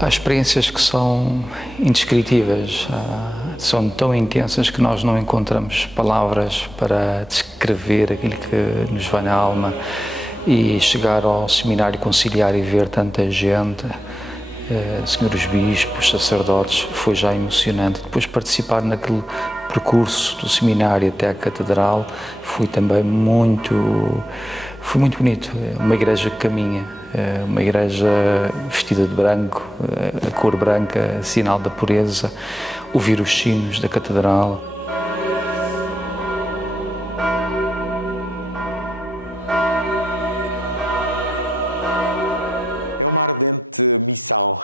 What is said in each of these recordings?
Há experiências que são indescritíveis, são tão intensas que nós não encontramos palavras para descrever aquilo que nos vai na alma. E chegar ao seminário conciliar e ver tanta gente, senhores bispos, sacerdotes, foi já emocionante. Depois participar naquele percurso do seminário até à catedral foi também muito bonito. Uma igreja que caminha, uma igreja vestida de branco, a cor branca, sinal da pureza, ouvir os sinos da catedral. É uma ardente missão,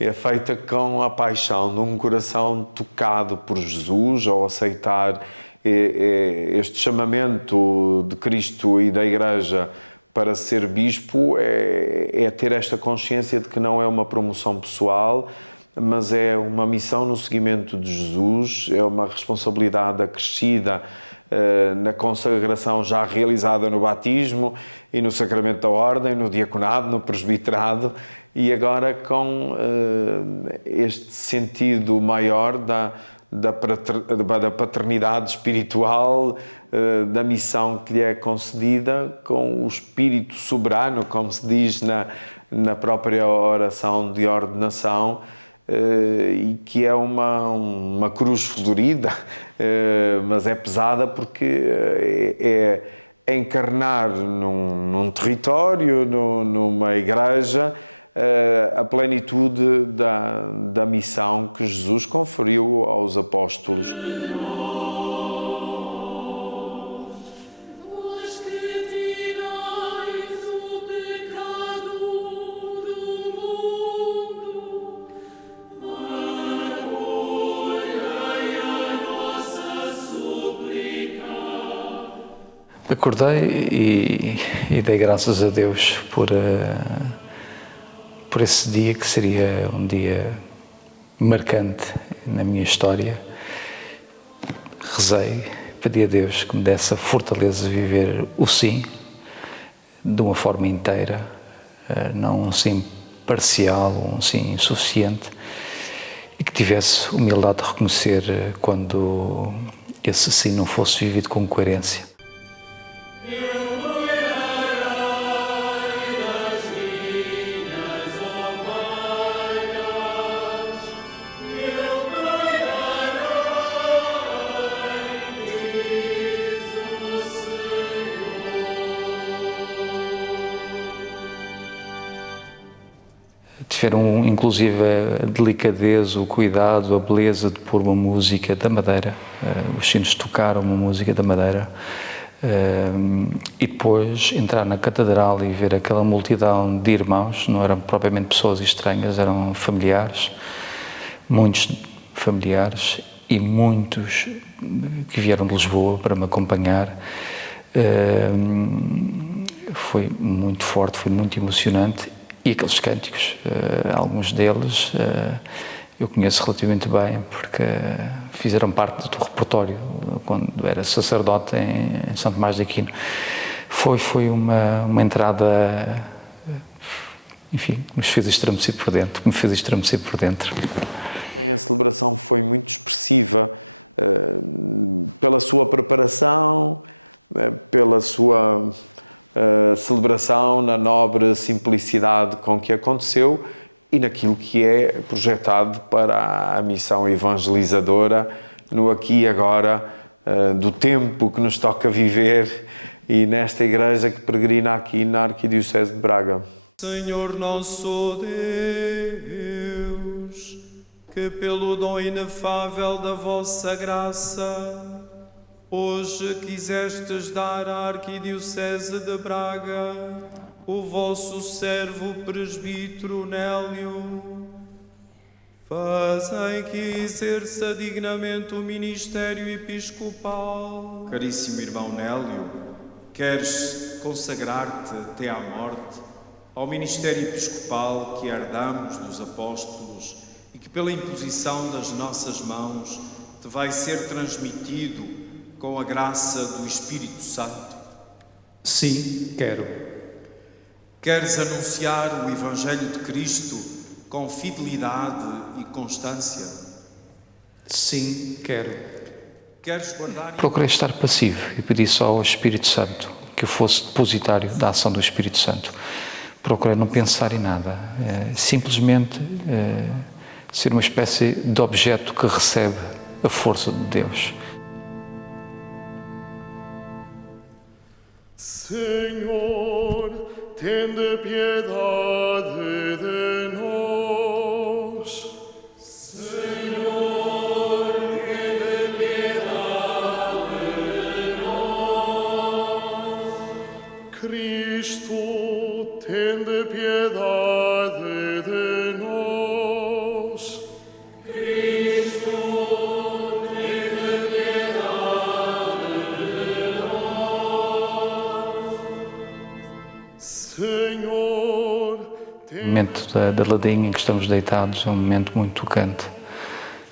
é feita com a paixão de um coração tocado por Jesus ao aceitar este chamamento de Cristo e da Igreja para ser bispo, é ter esta consciência de que não é uma promoção pessoal, mas é uma missão no seguimento de Jesus, é uma responsabilidade acrescida na consagração já realizada no batismo e no sacramento da ordem, no diaconado, no presbiterado, e agora com este sentido maior da paternidade espiritual, da missão que lhe é concedida, com o espírito soberano, como se diz na própria oração de ordenação, e que é uma cruz florida, mas é pesada porque é encarnar num território, numa igreja, a plenitude da missão que Jesus conferiu aos apóstolos. Acordei e dei graças a Deus por esse dia que seria um dia marcante na minha história. Rezei, pedi a Deus que me desse a fortaleza de viver o sim de uma forma inteira, não um sim parcial, um sim insuficiente, e que tivesse humildade de reconhecer quando esse sim não fosse vivido com coerência. Tiveram inclusive a delicadeza, o cuidado, a beleza de pôr uma música da Madeira. Os sinos tocaram uma música da Madeira. E depois entrar na catedral e ver aquela multidão de irmãos, não eram propriamente pessoas estranhas, eram familiares, muitos familiares e muitos que vieram de Lisboa para me acompanhar. Foi muito forte, foi muito emocionante. E aqueles cânticos, alguns deles eu conheço relativamente bem, porque fizeram parte do repertório quando era sacerdote em São Tomás de Aquino. Foi uma entrada, enfim, que nos fez estremecer por dentro, Bem, a celebração foi muito expressiva pela sua preparação, pela sua celebração na nobre simplicidade com que aconteceu e naquilo que é projetado para a missão evangelizadora no aqui e agora do tempo que nos toca viver e nesta igreja que peregrina aqui na Arquidiocese de Braga. Senhor nosso Deus, que pelo dom inefável da vossa graça hoje quisestes dar à Arquidiocese de Braga o vosso servo presbítero Nélio, fazei que exerça dignamente o ministério episcopal. Caríssimo irmão Nélio, queres consagrar-te até à morte ao ministério episcopal que herdamos dos apóstolos e que pela imposição das nossas mãos te vai ser transmitido com a graça do Espírito Santo? Sim, quero. Queres anunciar o Evangelho de Cristo com fidelidade e constância? Sim, quero. Queres guardar... Procurei estar passivo e pedi só ao Espírito Santo que eu fosse depositário da ação do Espírito Santo. Procurei não pensar em nada, simplesmente ser uma espécie de objeto que recebe a força de Deus. Senhor, tende piedade de nós. Senhor, tende piedade de nós. Cristo, tende piedade de nós. Cristo, tende piedade de nós. Senhor, O momento da ladainha em que estamos deitados é um momento muito tocante.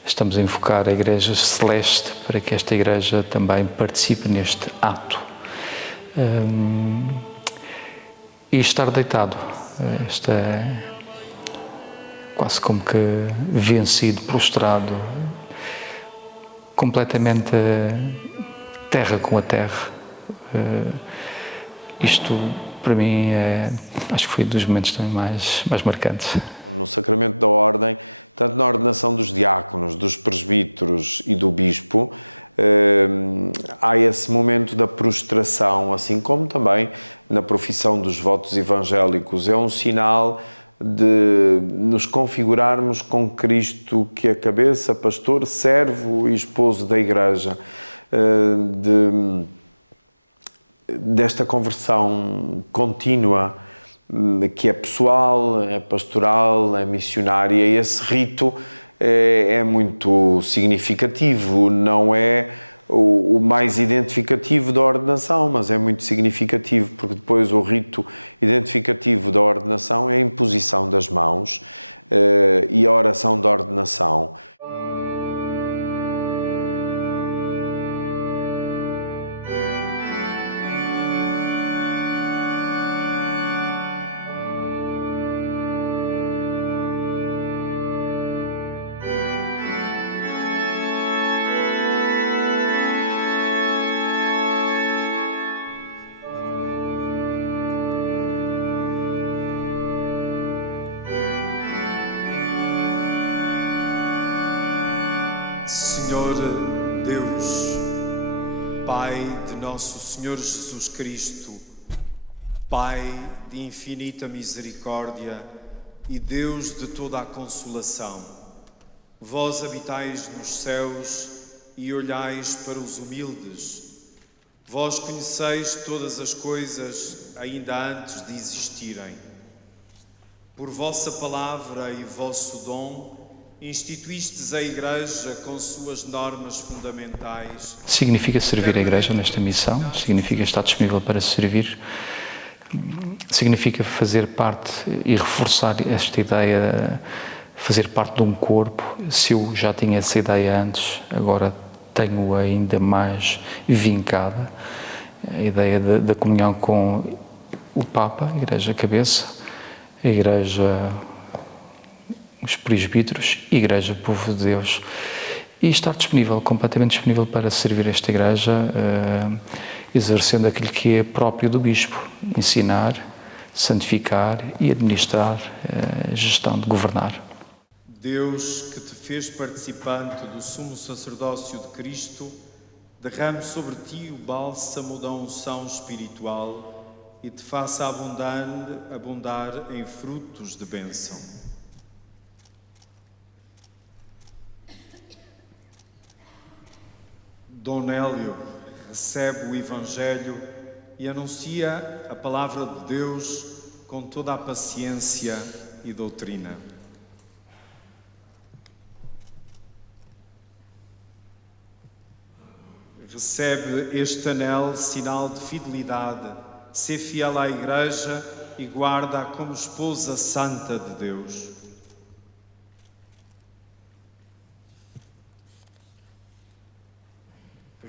Estamos a invocar a Igreja Celeste para que esta Igreja também participe neste ato. E estar deitado, quase como que vencido, prostrado, completamente terra com a terra. Isto, para mim, acho que foi um dos momentos também mais marcantes. No sacramento da ordem, tanto na ordenação dos diáconos, dos presbíteros e do bispo, há esse momento da prostração, assim como também na profissão dos votos evangélicos. É um sinal de nos configurarmos com Cristo, que é cabeça, pastor, servo e esposo da Igreja, desta conversão contínua, que é pessoal, é pastoral, é missionária. E esse rito é muito significativo, não é o mais identificativo da ordenação, mas é muito significativo, porque depois o rito identificativo da ordenação é a imposição das mãos e a oração da ordenação. Senhor Deus, Pai de nosso Senhor Jesus Cristo, Pai de infinita misericórdia e Deus de toda a consolação, vós habitais nos céus e olhais para os humildes. Vós conheceis todas as coisas ainda antes de existirem. Por vossa palavra e vosso dom, instituístes a Igreja com suas normas fundamentais. Significa servir a Igreja nesta missão, significa estar disponível para servir, significa fazer parte e reforçar esta ideia, fazer parte de um corpo. Se eu já tinha essa ideia antes, agora tenho ainda mais vincada, a ideia da comunhão com o Papa, a Igreja Cabeça, a Igreja, os presbíteros, a Igreja Povo de Deus, e estar disponível, completamente disponível para servir esta Igreja, exercendo aquilo que é próprio do Bispo, ensinar, santificar e administrar, a gestão de governar. Deus, que te fez participante do sumo sacerdócio de Cristo, derrame sobre ti o bálsamo da unção espiritual e te faça abundar em frutos de bênção. Dom Nélio recebe o Evangelho e anuncia a palavra de Deus com toda a paciência e doutrina. Recebe este anel, sinal de fidelidade, sê fiel à Igreja e guarda-a como esposa santa de Deus.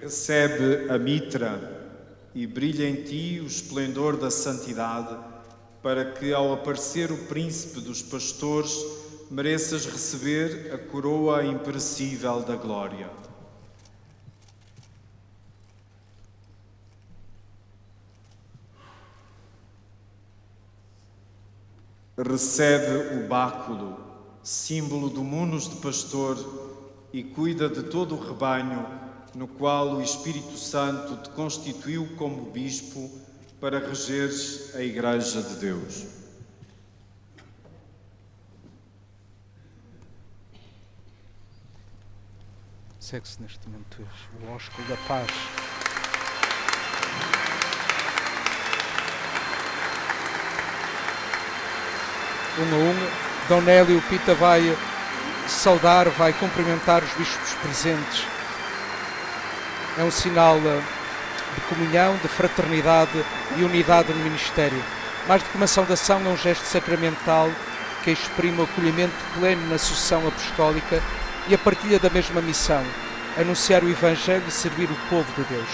Recebe a mitra e brilha em ti o esplendor da santidade, para que, ao aparecer o príncipe dos pastores, mereças receber a coroa imperecível da glória. Recebe o báculo, símbolo do munus de pastor, e cuida de todo o rebanho, no qual o Espírito Santo te constituiu como bispo para regeres a Igreja de Deus. Segue-se neste momento o ósculo da paz. Um a um, Dom Nélio Pita vai saudar, vai cumprimentar os bispos presentes. É um sinal de comunhão, de fraternidade e unidade no ministério. Mais do que uma saudação, é um gesto sacramental que exprime o acolhimento pleno na sucessão apostólica e a partilha da mesma missão, anunciar o Evangelho e servir o povo de Deus.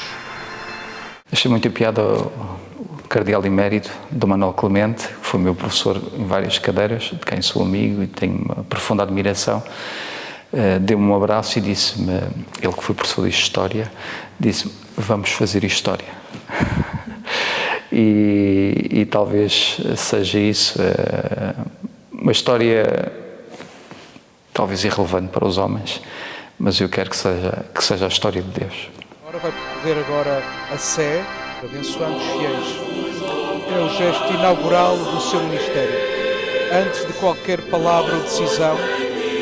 Achei muito piada o cardeal emérito, Dom Manuel Clemente, que foi meu professor em várias cadeiras, de quem sou amigo e tenho uma profunda admiração. Deu-me um abraço e disse-me, ele que foi professor de História, disse-me, vamos fazer História. e talvez seja isso, uma história talvez irrelevante para os homens, mas eu quero que seja a história de Deus. Agora vai percorrer agora a Sé, abençoando os fiéis. É o gesto inaugural do seu ministério. Antes de qualquer palavra ou decisão,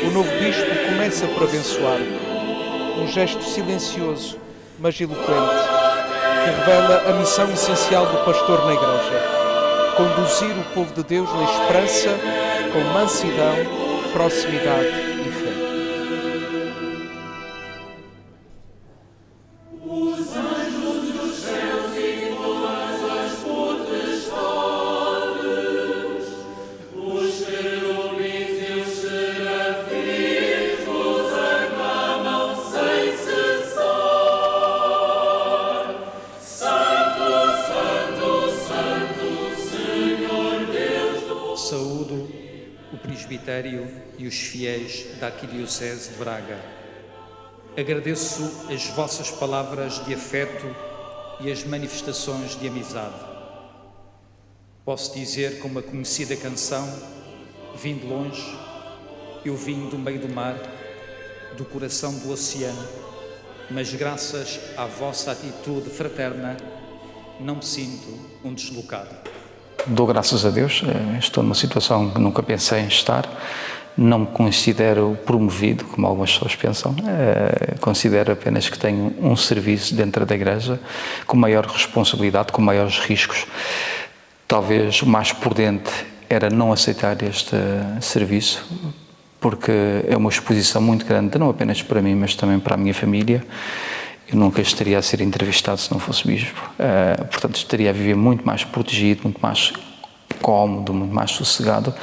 o novo bispo começa por abençoar. Um gesto silencioso, mas eloquente, que revela a missão essencial do pastor na Igreja: conduzir o povo de Deus na esperança com mansidão, proximidade e fé. Saúdo o presbitério e os fiéis da Arquidiocese de Braga. Agradeço as vossas palavras de afeto e as manifestações de amizade. Posso dizer com uma conhecida canção: vim de longe, eu vim do meio do mar, do coração do oceano, mas graças à vossa atitude fraterna, não me sinto um deslocado. Dou graças a Deus, estou numa situação que nunca pensei em estar, não me considero promovido, como algumas pessoas pensam, considero apenas que tenho um serviço dentro da Igreja, com maior responsabilidade, com maiores riscos. Talvez o mais prudente era não aceitar este serviço, porque é uma exposição muito grande, não apenas para mim, mas também para a minha família. Eu nunca estaria a ser entrevistado se não fosse bispo, portanto estaria a viver muito mais protegido, muito mais cómodo, muito mais sossegado,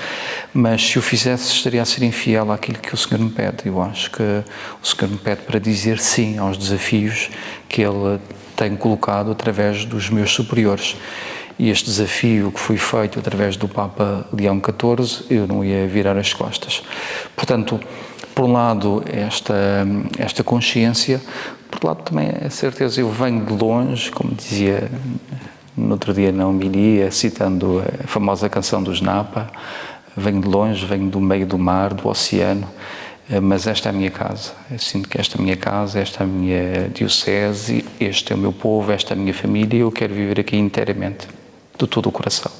mas se o fizesse estaria a ser infiel àquilo que o Senhor me pede. Eu acho que o Senhor me pede para dizer sim aos desafios que Ele tem colocado através dos meus superiores. E este desafio que foi feito através do Papa Leão XIV, eu não ia virar as costas. Portanto, por um lado, esta consciência, por outro lado também a certeza, eu venho de longe, como dizia no outro dia na homilia, citando a famosa canção dos Napa, venho de longe, venho do meio do mar, do oceano, mas esta é a minha casa. Eu sinto que esta é a minha casa, esta é a minha diocese, este é o meu povo, esta é a minha família e eu quero viver aqui inteiramente, de todo o coração.